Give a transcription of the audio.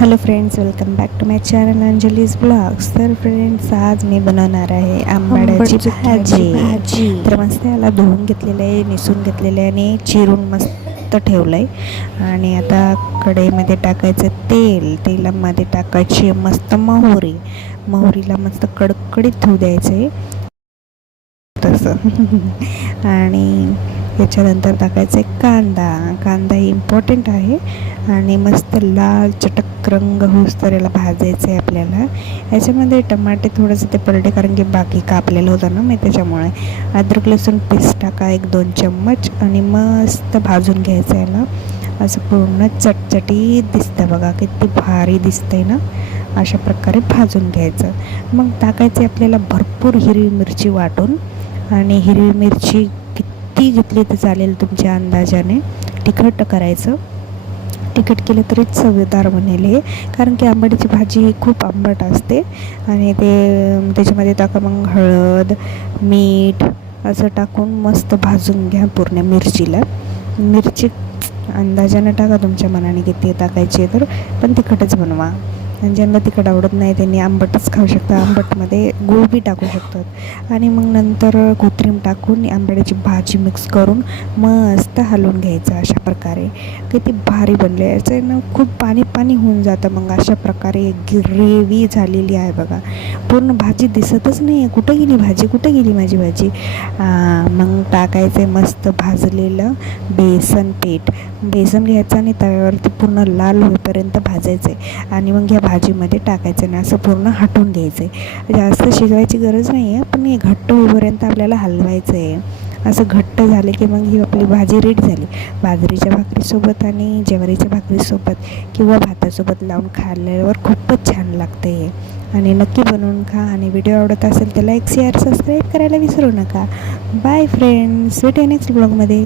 Hello friends, welcome back to my channel Anjali's blogs. तर friends, आज मी बनवणार आहे आंबाड्याची भाजी. तर मस्त याला धुवून घेतलेलं आहे, निसून घेतलेलं आहे आणि चिरून मस्त ठेवलं आहे. आणि आता कढईमध्ये टाकायचं तेलामध्ये टाकायची मस्त मोहरीला मस्त कडकडीत धुऊ द्यायचं आहे तसं. आणि त्याच्यानंतर टाकायचं आहे कांदा ही इम्पॉर्टंट आहे. आणि मस्त लाल चटक रंग होस तर याला भाजायचं आहे आपल्याला. याच्यामध्ये टमाटे थोडंसं ते पलटे, कारण की बाकी कापलेलं होतं ना मी, त्याच्यामुळे. अद्रक लसूण पेस्ट टाका 1-2 चम्मच आणि मस्त भाजून घ्यायचं याला. असं पूर्ण चटचटीत दिसतं बघा, किती भारी दिसतंय ना. अशा प्रकारे भाजून घ्यायचं. मग टाकायचे आपल्याला भरपूर हिरवी मिरची वाटून. आणि हिरवी मिरची किती घेतली तर चालेल तुमच्या अंदाजाने. तिखट करायचं, तिखट केलं तरी चवदार बनेल हे, कारण की आंबाड्याची भाजी ही खूप आंबट असते. आणि त्याच्यामध्ये टाका मग हळद, मीठ असं टाकून मस्त भाजून घ्या पूर्ण मिरची अंदाजानं टाका, तुमच्या मनाने किती टाकायची तर. पण तिखटच बनवा. आणि ज्यांना तिखट आवडत नाही त्यांनी आंबटच खाऊ शकतात. आंबटमध्ये गूळ बी टाकू शकतात. आणि मग नंतर कोथिंबीर टाकून आंबाड्याची भाजी मिक्स करून मस्त हलवून घ्यायचं. अशा प्रकारे किती भारी बनले. याचं ना खूप पाणी होऊन जातं. मग अशा प्रकारे ग्रेव्ही झालेली आहे बघा. पूर्ण भाजी दिसतच नाही आहे, कुठं गेली माझी भाजी. मग टाकायचं मस्त भाजलेलं बेसन घ्यायचं आणि तव्यावरती पूर्ण लाल होईपर्यंत भाजायचं आहे. आणि मग या भाजीमध्ये टाकायचं नाही, असं पूर्ण हटवून घ्यायचं आहे. जास्त शिजवायची गरज नाही आहे, पण हे घट्ट होईपर्यंत आपल्याला हलवायचं आहे. असं घट्ट झाले की मग ही आपली भाजी रेडी झाली. बाजरीच्या भाकरीसोबत आणि ज्वारीच्या भाकरीसोबत किंवा भातासोबत लावून खाल्ल्यावर खूपच छान लागते हे. आणि नक्की बनवून खा. आणि व्हिडिओ आवडत असेल तर लाईक, शेअर, सबस्क्राईब करायला विसरू नका. बाय फ्रेंड्स, भेटूया नेक्स्ट ब्लॉगमध्ये.